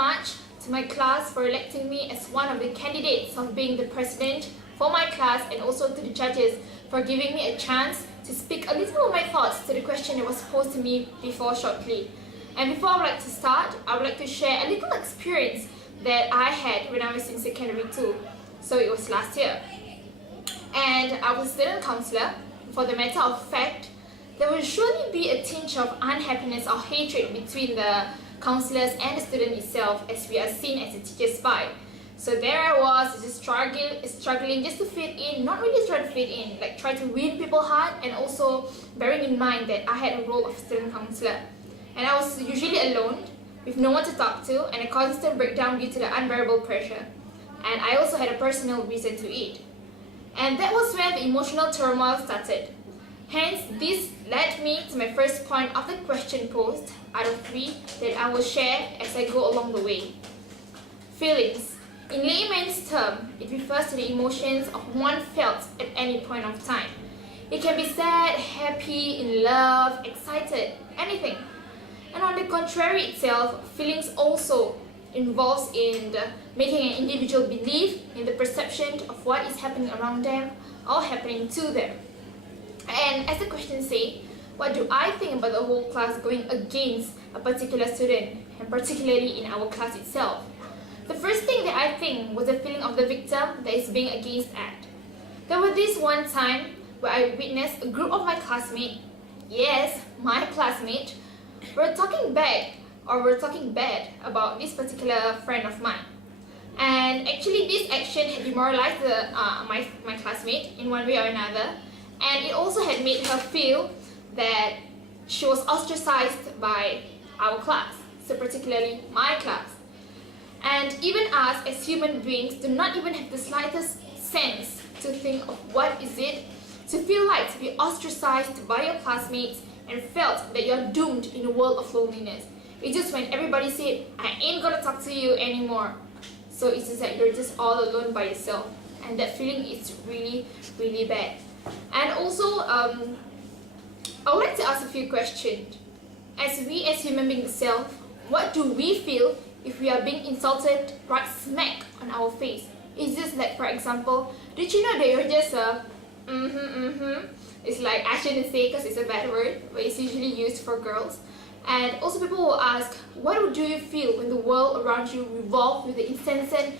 much to my class for electing me as one of the candidates of being the president for my class, and also to the judges for giving me a chance to speak a little of my thoughts to the question that was posed to me before shortly. And before I would like to start, I would like to share a little experience that I had when I was in secondary 2. So it was last year. And I was a student counsellor. For the matter of fact, there will surely be a tinge of unhappiness or hatred between the counsellors and the student itself, as we are seen as a teacher's spy. So there I was, just struggling just to fit in, not really trying to fit in, like try to win people's heart, and also bearing in mind that I had a role of student counsellor. And I was usually alone, with no one to talk to, and a constant breakdown due to the unbearable pressure. And I also had a personal reason to it. And that was where the emotional turmoil started. Hence, this led me to my first point of the question posed out of 3 that I will share as I go along the way. Feelings. In layman's term, it refers to the emotions of one felt at any point of time. It can be sad, happy, in love, excited, anything. And on the contrary itself, feelings also involves in making an individual believe in the perception of what is happening around them or happening to them. And as the question says, what do I think about the whole class going against a particular student, and particularly in our class itself? The first thing that I think was the feeling of the victim that is being against at. There was this one time where I witnessed a group of my classmates, yes, my classmates, were talking bad about this particular friend of mine. And actually this action had demoralized my classmate in one way or another, and it also had made her feel that she was ostracized by our class, so particularly my class. And even us as human beings do not even have the slightest sense to think of what is it to feel like to be ostracized by your classmates and felt that you're doomed in a world of loneliness. It's just when everybody said, I ain't gonna talk to you anymore. So it's just that you're just all alone by yourself. And that feeling is really, really bad. And also, I would like to ask a few questions. As human beings itself, what do we feel if we are being insulted right smack on our face? Is this like, for example, did you know that you're just a It's like, I shouldn't say because it's a bad word, but it's usually used for girls. And also people will ask, what do you feel when the world around you revolves with the incessant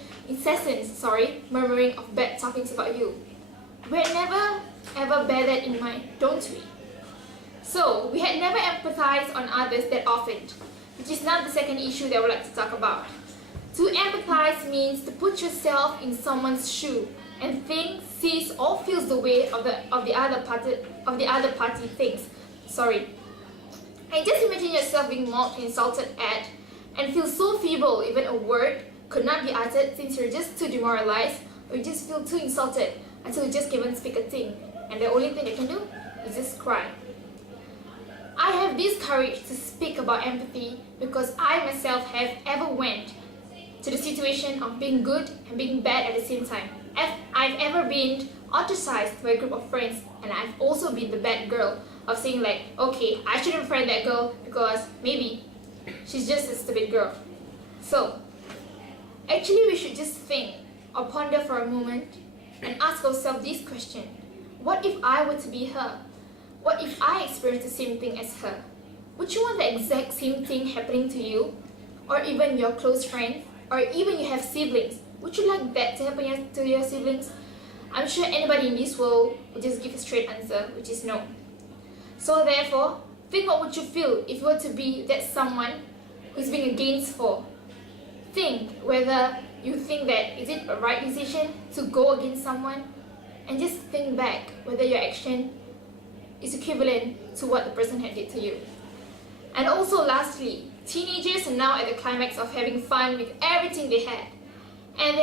murmuring of bad talkings about you? We had never ever bear that in mind, don't we? So, we had never empathized on others that often, which is now the second issue that I would like to talk about. To empathize means to put yourself in someone's shoe and think, sees, or feels the way of the other party thinks. And just imagine yourself being mocked, insulted at, and feel so feeble even a word could not be uttered since you're just too demoralized, or you just feel too insulted until you just can't even speak a thing, and the only thing you can do is just cry. I have this courage to speak about empathy because I myself have ever went to the situation of being good and being bad at the same time. I've ever been ostracized by a group of friends, and I've also been the bad girl of saying like, okay, I shouldn't friend that girl because maybe she's just a stupid girl. So, actually we should just think or ponder for a moment and ask ourselves this question. What if I were to be her? What if I experienced the same thing as her? Would you want the exact same thing happening to you? Or even your close friends? Or even you have siblings? Would you like that to happen to your siblings? I'm sure anybody in this world would just give a straight answer, which is no. So therefore, think what would you feel if you were to be that someone who's being against for. Think whether you think that is it a right decision to go against someone, and just think back whether your action is equivalent to what the person had did to you. And also lastly, teenagers are now at the climax of having fun with everything they had. And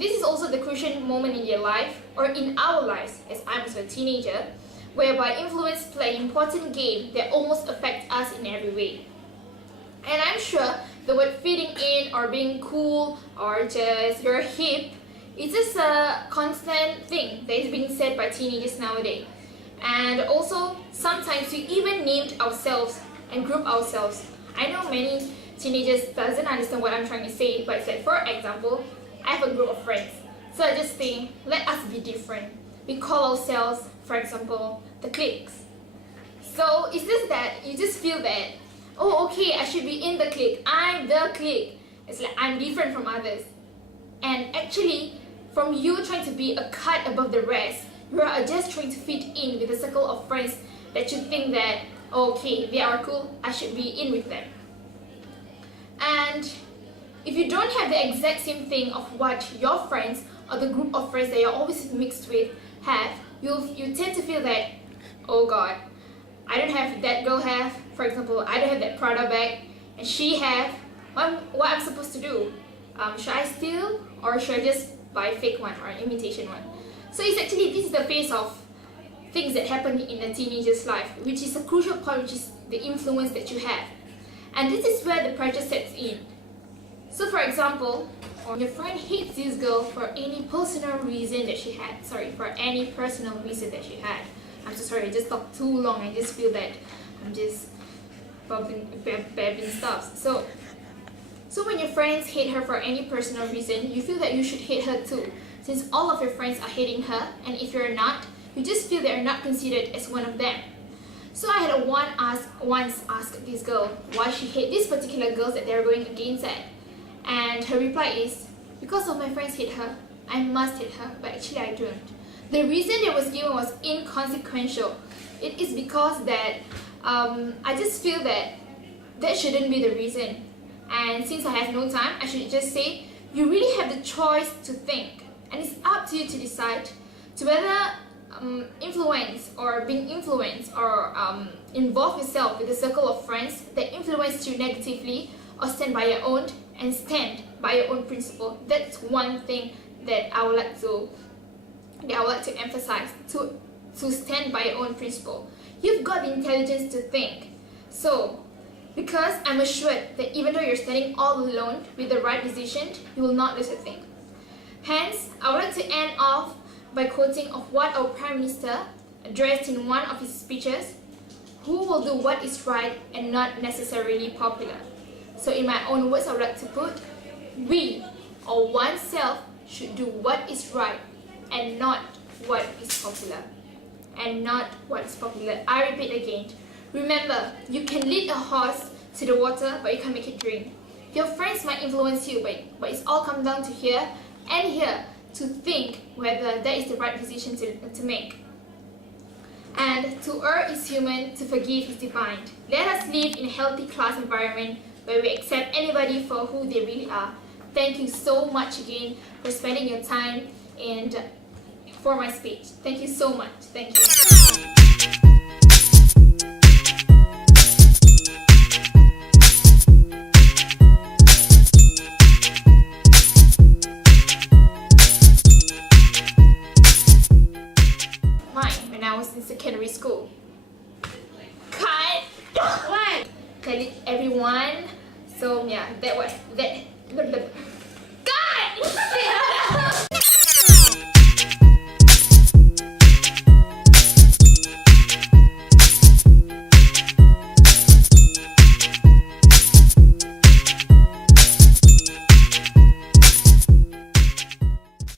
this is also the crucial moment in their life, or in our lives, as I'm also a teenager, whereby influence play an important game that almost affects us in every way. And I'm sure the word fitting in or being cool or just you're hip is just a constant thing that is being said by teenagers nowadays. And also sometimes we even named ourselves and group ourselves. I know many teenagers doesn't understand what I'm trying to say, but it's like, for example, I have a group of friends. So I just think, let us be different. We call ourselves, for example, the cliques. So it's just that you just feel that, oh, okay, I should be in the clique. I'm the clique. It's like I'm different from others. And actually, from you trying to be a cut above the rest, you are just trying to fit in with a circle of friends that you think that, okay, they are cool, I should be in with them. And if you don't have the exact same thing of what your friends or the group of friends that you're always mixed with have, you tend to feel that, oh God, I don't have that girl have. For example, I don't have that Prada bag, and she have. What I'm supposed to do? Should I steal, or should I just buy a fake one or an imitation one? So it's actually, this is the phase of things that happen in a teenager's life, which is a crucial point, which is the influence that you have. And this is where the pressure sets in. So for example, your friend hates this girl for any personal reason that she had. I'm so sorry, I just talked too long. I just feel that I'm just babbling stuff. So when your friends hate her for any personal reason, you feel that you should hate her too, since all of your friends are hating her, and if you're not, you just feel that you're not considered as one of them. So I had once asked this girl why she hates these particular girls that they're going against at. And her reply is, because of my friends hate her, I must hate her, but actually I don't. The reason that was given was inconsequential. It is because that I just feel that shouldn't be the reason. And since I have no time, I should just say, you really have the choice to think. And it's up to you to decide to whether influence or being influenced or involve yourself with a circle of friends that influence you negatively, or stand by your own and stand by your own principle. That's one thing that I would like to emphasize, to stand by your own principle. You've got the intelligence to think. So, because I'm assured that even though you're standing all alone with the right decision, you will not lose a thing. Hence, I would like to end off by quoting of what our Prime Minister addressed in one of his speeches: who will do what is right and not necessarily popular. So in my own words, I would like to put, we or oneself should do what is right and not what is popular. And not what is popular. I repeat again. Remember, you can lead a horse to the water, but you can't make it drink. Your friends might influence you, but it's all come down to here and here to think whether that is the right decision to make. And to err is human, to forgive is divine. Let us live in a healthy class environment where we accept anybody for who they really are. Thank you so much again for spending your time and for my speech. Thank you so much. Thank you. When I was in secondary school. Cut! What? Tell it everyone. So yeah, that